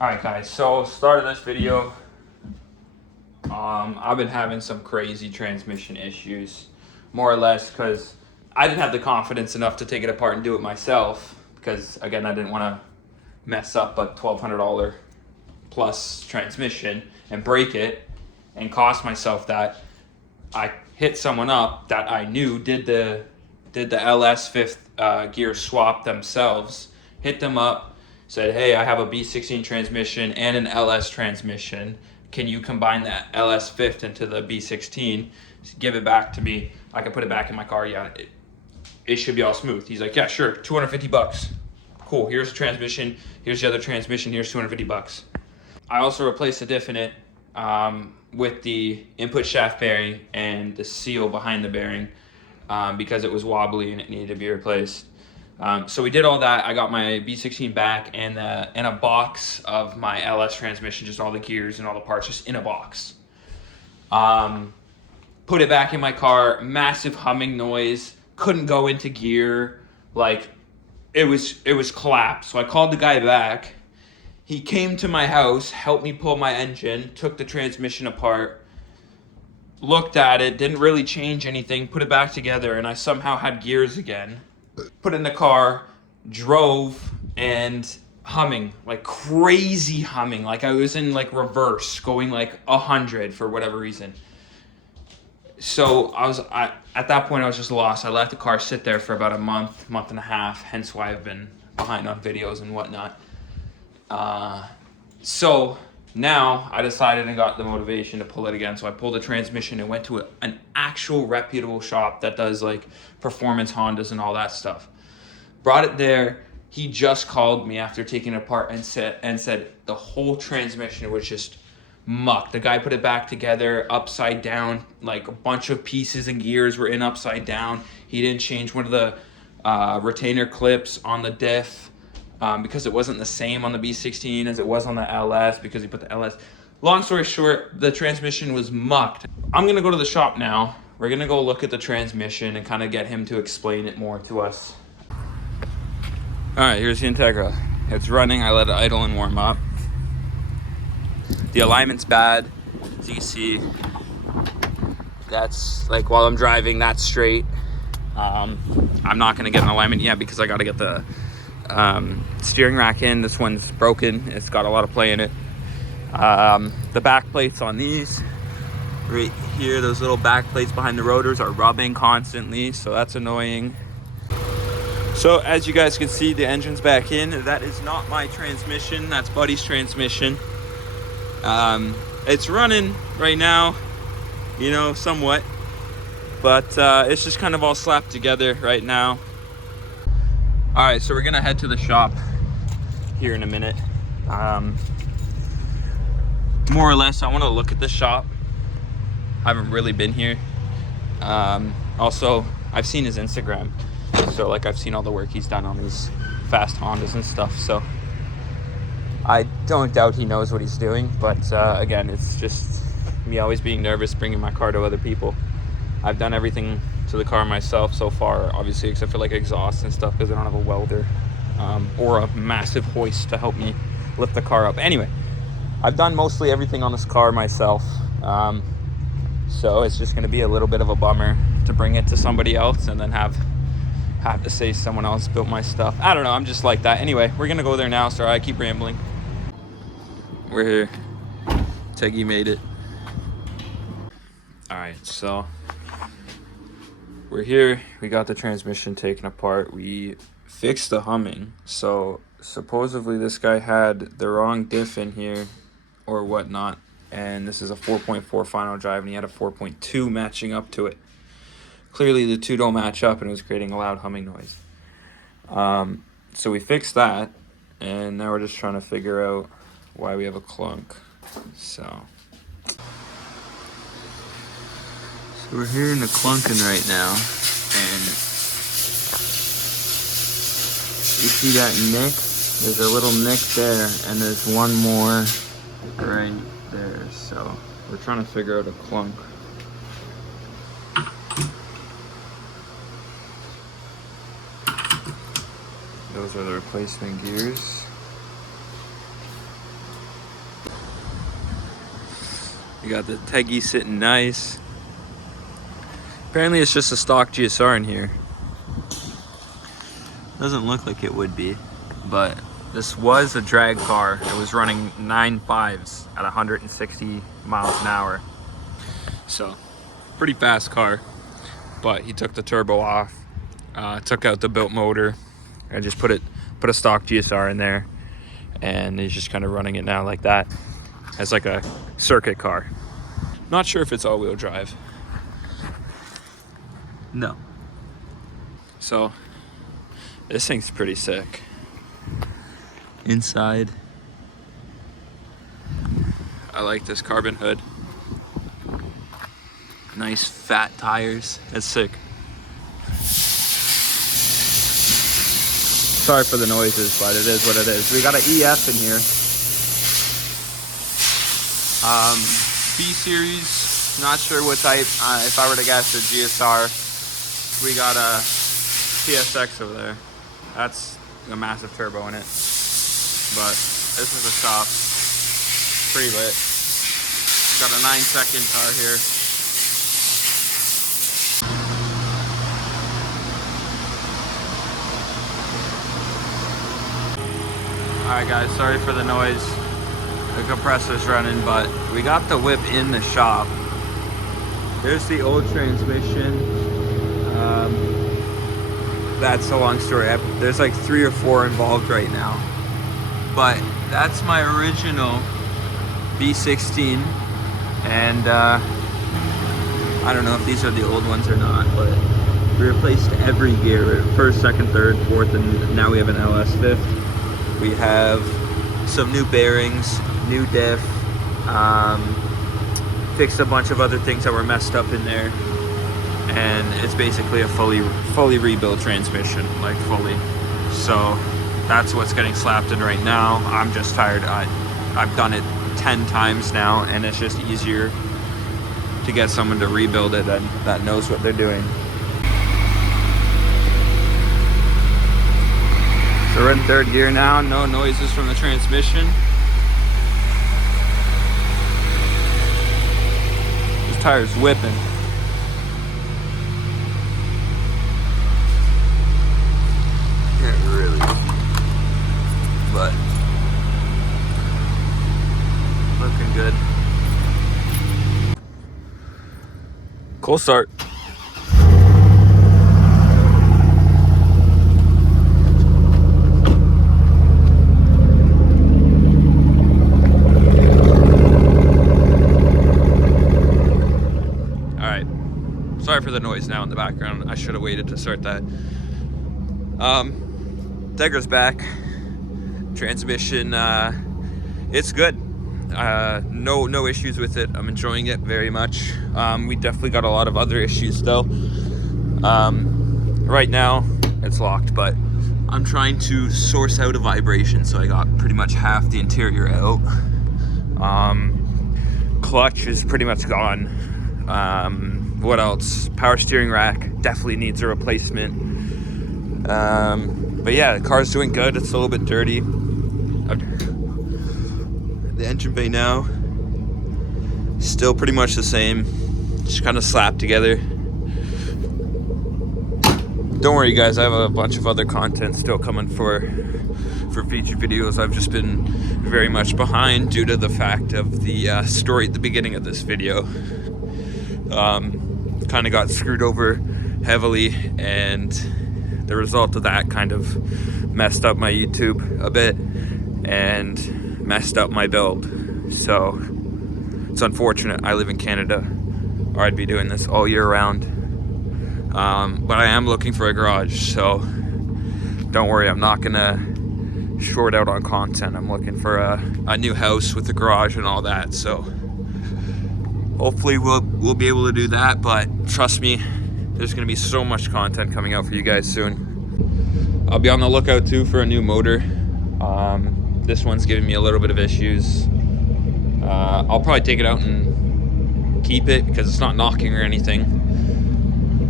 Alright guys, so start of this video, I've been having some crazy transmission issues, more or less, because I didn't have the confidence enough to take it apart and do it myself, because again, I didn't want to mess up a $1,200 plus transmission and break it and cost myself that. I hit someone up that I knew did the LS fifth gear swap themselves, hit them up, said, hey, I have a B16 transmission and an LS transmission. Can you combine that LS fifth into the B16? Give it back to me. I can put it back in my car. Yeah, it should be all smooth. He's like, yeah, sure, 250 bucks. Cool, here's the transmission. Here's the other transmission. Here's 250 bucks. I also replaced the diff in it with the input shaft bearing and the seal behind the bearing because it was wobbly and it needed to be replaced. So we did all that. I got my B16 back and a box of my LS transmission, just all the gears and all the parts just in a box. Put it back in my car, massive humming noise, couldn't go into gear, like it was collapsed. So I called the guy back. He came to my house, helped me pull my engine, took the transmission apart, looked at it, didn't really change anything, put it back together, and I somehow had gears again. Put it in the car, drove, and humming, like crazy humming, like I was in like reverse, going like 100 for whatever reason. So at that point I was just lost. I let the car sit there for about a month and a half, hence why I've been behind on videos and whatnot. So now I decided and got the motivation to pull it again. So I pulled the transmission and went to an actual reputable shop that does like performance Hondas and all that stuff. Brought it there. He just called me after taking it apart and said the whole transmission was just muck. The guy put it back together upside down, like a bunch of pieces and gears were in upside down. He didn't change one of the retainer clips on the diff. Because it wasn't the same on the B16 as it was on the LS, because he put the LS. Long story short, the transmission was mucked. I'm gonna go to the shop now. We're gonna go look at the transmission and kind of get him to explain it more to us. All right, here's the Integra. It's running. I let it idle and warm up. The alignment's bad. As you can see, that's like while I'm driving, that's straight. I'm not gonna get an alignment yet because I gotta get the steering rack in. This one's broken. It's got a lot of play in it. The back plates on these right here, those little back plates behind the rotors are rubbing constantly, so that's annoying. So as you guys can see, the engine's back in. That is not my transmission, that's Buddy's transmission. It's running right now, you know, somewhat, but it's just kind of all slapped together right now. All right, so we're gonna head to the shop here in a minute. More or less, I want to look at the shop. I haven't really been here. Also, I've seen his Instagram, so like I've seen all the work he's done on these fast Hondas and stuff. So I don't doubt he knows what he's doing, but again, it's just me always being nervous bringing my car to other people. I've done everything to the car myself so far, obviously, except for like exhaust and stuff, because I don't have a welder or a massive hoist to help me lift the car up. Anyway, I've done mostly everything on this car myself, so it's just going to be a little bit of a bummer to bring it to somebody else and then have to say someone else built my stuff. I don't know, I'm just like that. Anyway, we're going to go there now. Sorry, I keep rambling. We're here. Teggy made it. All right, so we're here. We got the transmission taken apart. We fixed the humming. So supposedly this guy had the wrong diff in here or whatnot, and this is a 4.4 final drive, and he had a 4.2 matching up to it. Clearly the two don't match up, and it was creating a loud humming noise. So we fixed that, and now we're just trying to figure out why we have a clunk. So we're hearing the clunking right now, and you see that nick? There's a little nick there, and there's one more right there. So we're trying to figure out a clunk. Those are the replacement gears. You got the Teggy sitting nice. Apparently it's just a stock GSR in here. Doesn't look like it would be, but this was a drag car. It was running 9.5s at 160 miles an hour. So, pretty fast car, but he took the turbo off, took out the built motor, and just put a stock GSR in there, and he's just kind of running it now like that, as like a circuit car. Not sure if it's all-wheel drive. No. So, this thing's pretty sick. Inside, I like this carbon hood. Nice fat tires. That's sick. Sorry for the noises, but it is what it is. We got an EF in here. B series, not sure what type. If I were to guess, a GSR. We got a TSX over there. That's a massive turbo in it. But this is a shop. Pretty lit. Got a 9-second car here. Alright guys, sorry for the noise. The compressor's running, but we got the whip in the shop. There's the old transmission. That's a long story. There's like 3 or 4 involved right now. But that's my original B16. And I don't know if these are the old ones or not, but we replaced every gear. First, second, third, fourth, and now we have an LS fifth. We have some new bearings, new diff, fixed a bunch of other things that were messed up in there. And it's basically a fully rebuilt transmission, like fully. So that's what's getting slapped in right now. I'm just tired. I've done it 10 times now, and it's just easier to get someone to rebuild it that knows what they're doing. So we're in third gear now. No noises from the transmission. This tire's whipping. But looking good. Cool start. All right. Sorry for the noise now in the background. I should have waited to start that. Degger's back. Transmission, it's good. No issues with it. I'm enjoying it very much. We definitely got a lot of other issues though. Right now it's locked, but I'm trying to source out a vibration, so I got pretty much half the interior out. Clutch is pretty much gone. What else? Power steering rack definitely needs a replacement. But yeah, the car's doing good. It's a little bit dirty. The engine bay now, still pretty much the same. Just kind of slapped together. Don't worry guys, I have a bunch of other content still coming for feature videos. I've just been very much behind due to the fact of the story at the beginning of this video. Kind of got screwed over heavily, and the result of that kind of messed up my YouTube a bit and messed up my build. So it's unfortunate. I live in Canada, or I'd be doing this all year round. But I am looking for a garage, so don't worry, I'm not gonna short out on content. I'm looking for a new house with a garage and all that, so hopefully we'll be able to do that. But trust me, there's gonna be so much content coming out for you guys soon. I'll be on the lookout too for a new motor. This one's giving me a little bit of issues. I'll probably take it out and keep it because it's not knocking or anything,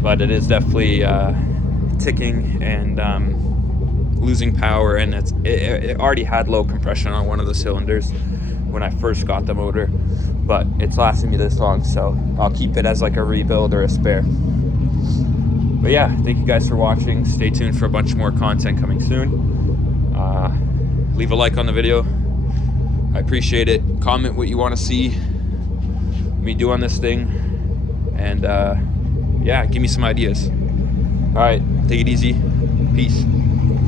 but it is definitely ticking and losing power, and it already had low compression on one of the cylinders when I first got the motor, but it's lasting me this long, so I'll keep it as like a rebuild or a spare. But yeah, thank you guys for watching. Stay tuned for a bunch more content coming soon. Leave a like on the video. I appreciate it. Comment what you want to see me do on this thing, and yeah, give me some ideas. All right, take it easy. Peace.